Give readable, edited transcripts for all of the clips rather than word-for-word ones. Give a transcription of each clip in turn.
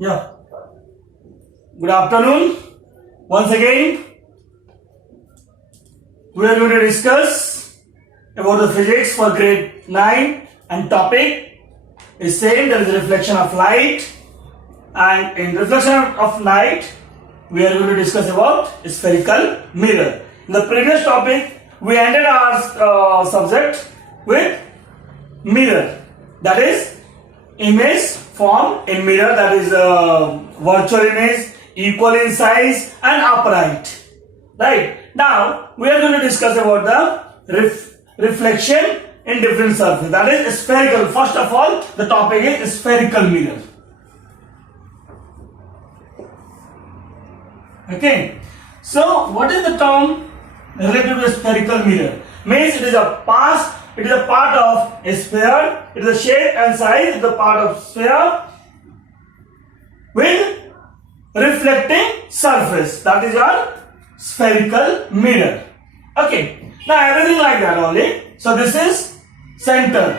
Yeah. Good afternoon. Once again, we are going to discuss about the physics for grade 9 and topic is same, there is a reflection of light, and in reflection of light we are going to discuss about spherical mirror. In the previous topic we ended our subject with mirror, that is image formed in mirror, that is virtual image, equal in size and upright. Right, now we are going to discuss about the reflection in different surface, that is spherical. First of all, the topic is spherical mirror. Okay, so what is the term related to spherical mirror? Means it is a part of a sphere, it is a shape and size, it is a part of sphere with reflecting surface, that is your spherical mirror. Okay, now everything like that only. So this is center,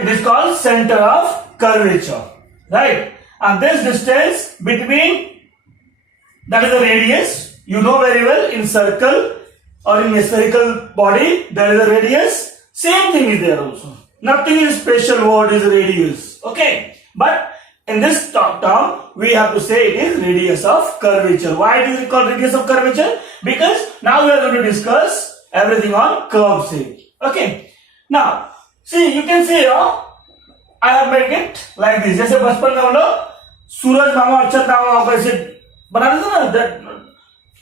it is called center of curvature, right? And this distance between, that is the radius, you know very well, in circle or in a spherical body there is a radius. Same thing is there also. Nothing is special word is radius. Okay. But in this term, we have to say it is radius of curvature. Why it is called radius of curvature? Because now we are going to discuss everything on curve shape. Okay. Now, see, you can see here, I have made it like this. जैसे बचपन में हम लोग सूरज मामा और चंद्र मामा को ऐसे बनाते थे ना,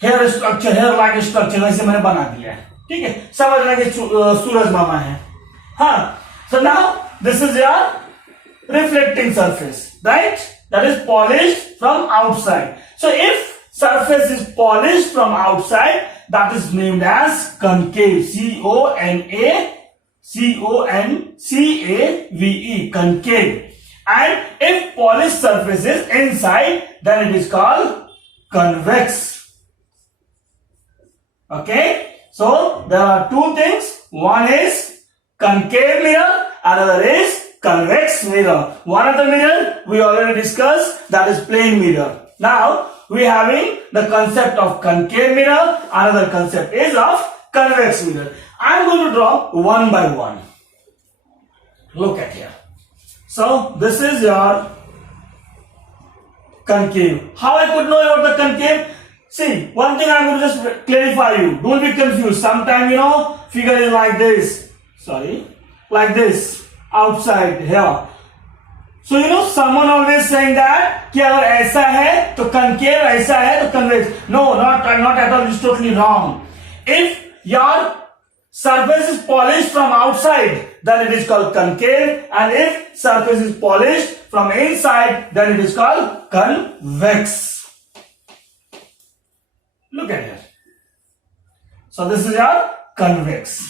hair structure, hair like structure, वैसे मैंने बना दिया है. ठीक है, समझ लगे सूरज मामा है. हाँ, so now this is your reflecting surface, right? That is polished from outside. So if surface is polished from outside, that is named as concave. C-O-N-C-A-V-E, concave. And if polished surface is inside, then it is called convex. Okay? So there are two things. One is concave mirror, another is convex mirror. One of the mirror we already discussed, that is plane mirror. Now we are having the concept of concave mirror, another concept is of convex mirror. I am going to draw one by one. Look at here. So this is your concave. How I could know about the concave? See, one thing I am going to just clarify you. Don't be confused. Sometimes, figure is like this. Sorry. Like this. Outside here. So, someone always saying that कि अगर ऐसा है तो concave, ऐसा है तो convex. No, not at all. It's totally wrong. If your surface is polished from outside, then it is called concave. And if surface is polished from inside, then it is called convex. Look at it. So this is your convex.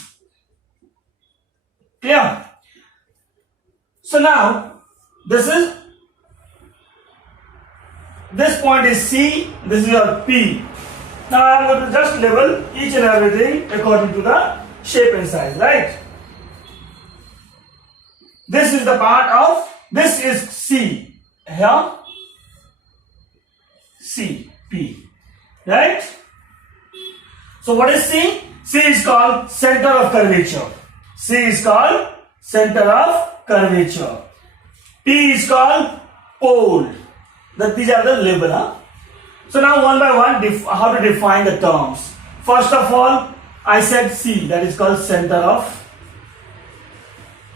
Clear? So now this point is C, this is your P. Now I am going to just label each and everything according to the shape and size, right? This is the part of, this is C. Here C, P. Right? So what is C? C is called center of curvature. C is called center of curvature. P is called pole. These are the label. Huh? So now one by one, how to define the terms. First of all, I said C, that is called center of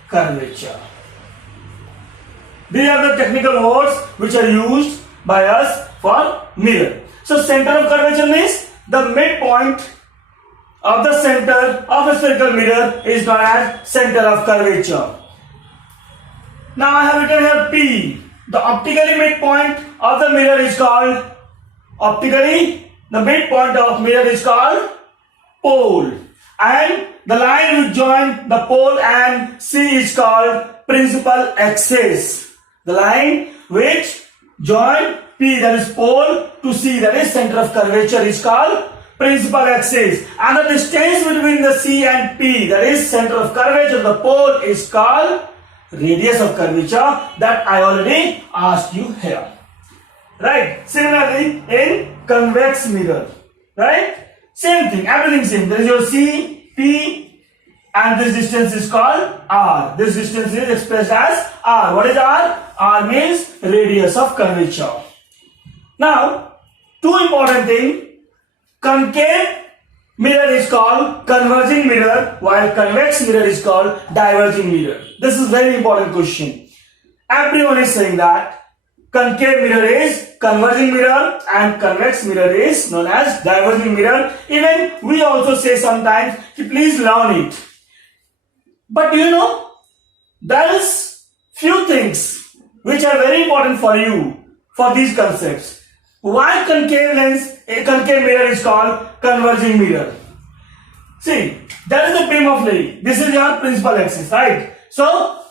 curvature. These are the technical words which are used by us for mirror. So center of curvature means the midpoint of the center of a spherical mirror is known as center of curvature. Now I have written here P. The optically midpoint of the mirror is called, the midpoint of mirror is called pole. And the line which join the pole and C is called principal axis. The line which join P, that is pole, to C, that is center of curvature, is called principal axis. And the distance between the C and P, that is center of curvature, the pole, is called radius of curvature, that I already asked you here. right? Similarly, in convex mirror, right? Same thing, everything same. There is your C, P, and this distance is called R. This distance is expressed as R. What is R? R means radius of curvature. Now, two important things. Concave mirror is called converging mirror, while convex mirror is called diverging mirror. This is very important question. Everyone is saying that concave mirror is converging mirror and convex mirror is known as diverging mirror. Even we also say sometimes, please learn it. But do you know, there is few things which are very important for you for these concepts. Why a concave mirror is called converging mirror? See, there is a beam of light. This is your principal axis, right? So,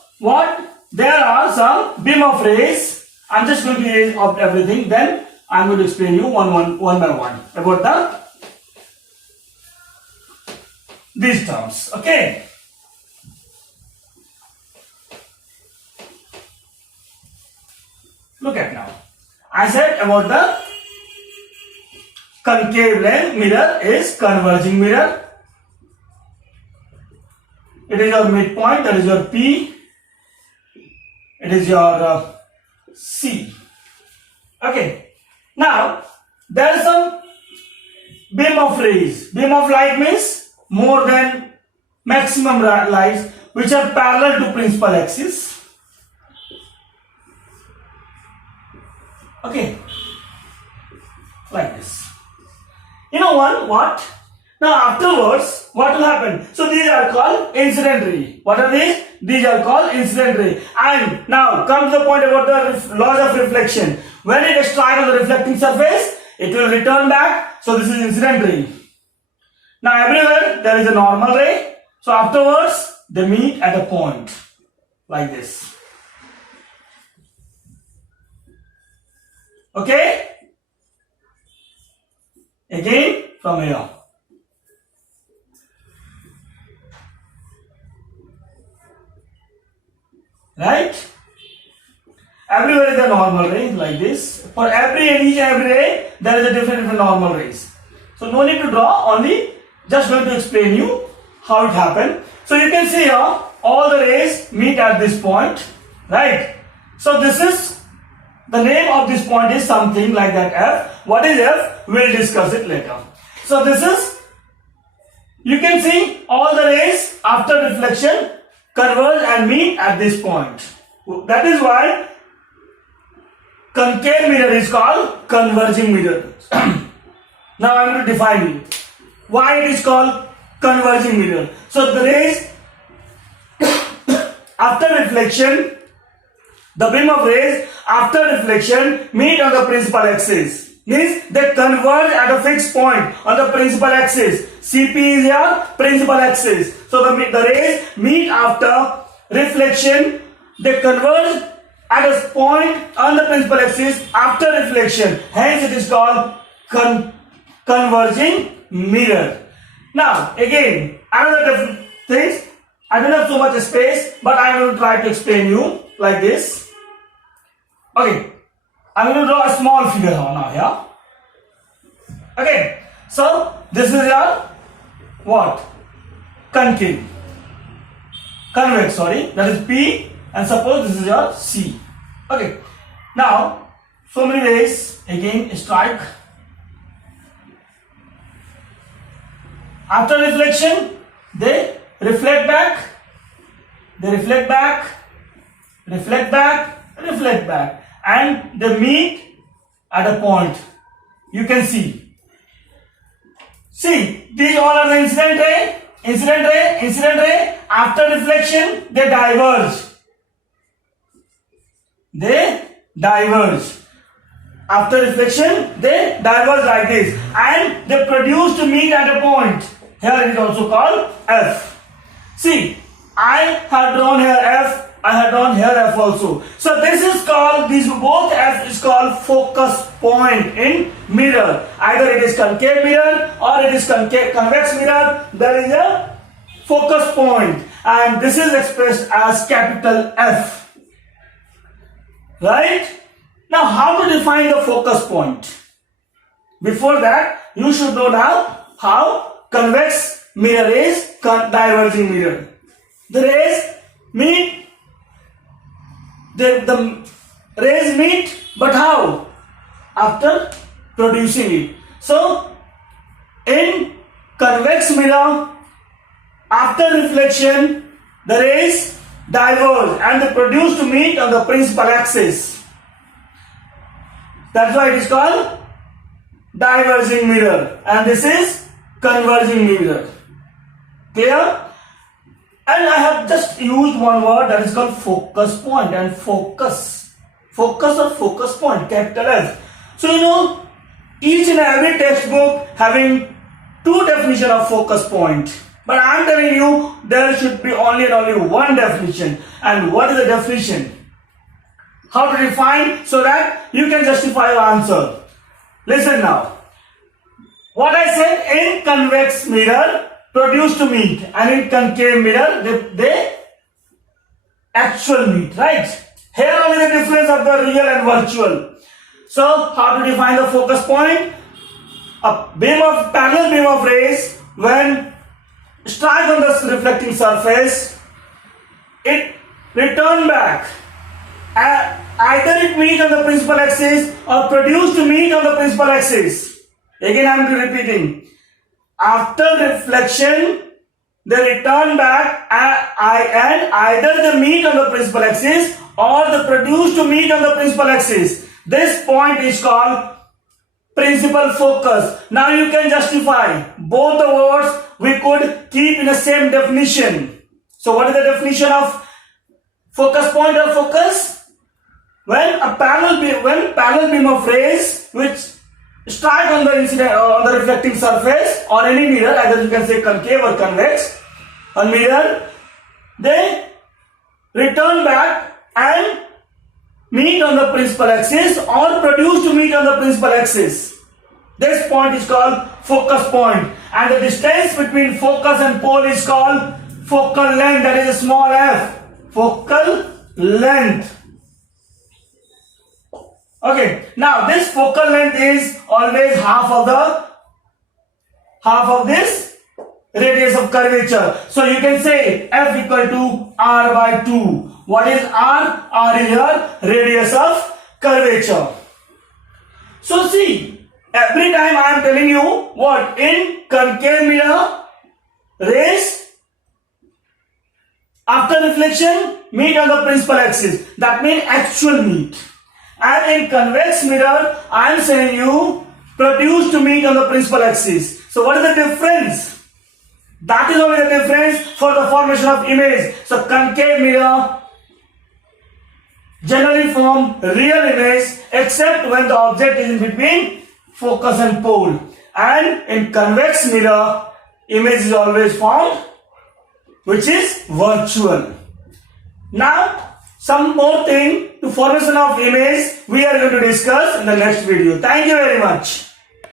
there are some beam of rays. I'm just going to erase up everything. Then I'm going to explain you one by one about these terms. Okay. Look at now. I said about the concave lens mirror is converging mirror. It is your midpoint, that is your P. It is your C. Okay. Now, there is some beam of rays. Beam of light means more than maximum lights which are parallel to principal axis. Okay, like this. You know what? Now afterwards, what will happen? So these are called incident ray. What are these? These are called incident ray. And now come to the point about the laws of reflection. When it strikes on the reflecting surface, it will return back. So this is incident ray. Now everywhere there is a normal ray. So afterwards, they meet at a point like this. Okay? Again from here. Right? Everywhere is a normal ray like this. For each and every ray, there is a different normal rays. So no need to draw, only just going to explain you how it happened. So you can see here, all the rays meet at this point. Right? So this is the name of this point is something like that F. What is F? We'll discuss it later. So this is, you can see all the rays after reflection converge and meet at this point. That is why concave mirror is called converging mirror. Now I am going to define it. Why it is called converging mirror. So the rays after reflection, the beam of rays after reflection meet on the principal axis. Means they converge at a fixed point on the principal axis. CP is your principal axis. So the rays meet after reflection. They converge at a point on the principal axis after reflection. Hence it is called converging mirror. Now again, another different things. I don't have so much space, but I will try to explain you like this. Okay, I'm going to draw a small figure now here. Okay, so this is your what? Convex, sorry, that is P, and suppose this is your C. Okay, now so many ways again strike. After reflection, they reflect back, reflect back, and they meet at a point. You can see. See, these all are the incident ray. After reflection, they diverge. After reflection, they diverge like this, and they produce to meet at a point. Here it is also called F. See, I have drawn here F. I have drawn here F also. So this is called, these both F is called focus point in mirror. Either it is concave mirror or it is convex mirror. There is a focus point, and this is expressed as capital F. Right? Now, how to define the focus point? Before that, you should know now how convex mirror is diverging mirror. The rays meet, the rays meet, but how? After producing it. So, in convex mirror, after reflection, the rays diverge and they produce to meet on the principal axis. That's why it is called diverging mirror, and this is converging mirror. Clear? And I have just used one word that is called focus point, and focus or focus point, capital F. So you know, each and every textbook having two definition of focus point, but I am telling you there should be only and only one definition. And what is the definition? How to define so that you can justify your answer. Listen now. What I said, in convex mirror produce to meet, and in concave mirror they actual meet, right? Here only the difference of the real and virtual. So how to define the focus point? A parallel beam of rays, when strike on the reflecting surface, it return back. Either it meet on the principal axis or produce to meet on the principal axis. Again I am repeating. After reflection, they return back and either they meet on the principal axis or they produce to meet on the principal axis. This point is called principal focus. Now you can justify both the words we could keep in the same definition. So what is the definition of focus point or focus? When parallel beam of rays which strike on the reflecting surface or any mirror, either you can say concave or convex, on mirror, they return back and meet on the principal axis or produce to meet on the principal axis. This point is called focus point, and the distance between focus and pole is called focal length, that is a small f. Focal length. Okay, now this focal length is always half of this radius of curvature. So you can say F equal to R by 2. What is R? R is your radius of curvature. So see, every time I am telling you what? In concave mirror, rays after reflection meet on the principal axis. That means actual meet. And in convex mirror, I am saying you produce to meet on the principal axis. So what is the difference? That is only the difference for the formation of image. So concave mirror generally form real image except when the object is in between focus and pole. And in convex mirror, image is always formed which is virtual. Now, some more thing to formation of image we are going to discuss in the next video. Thank you very much.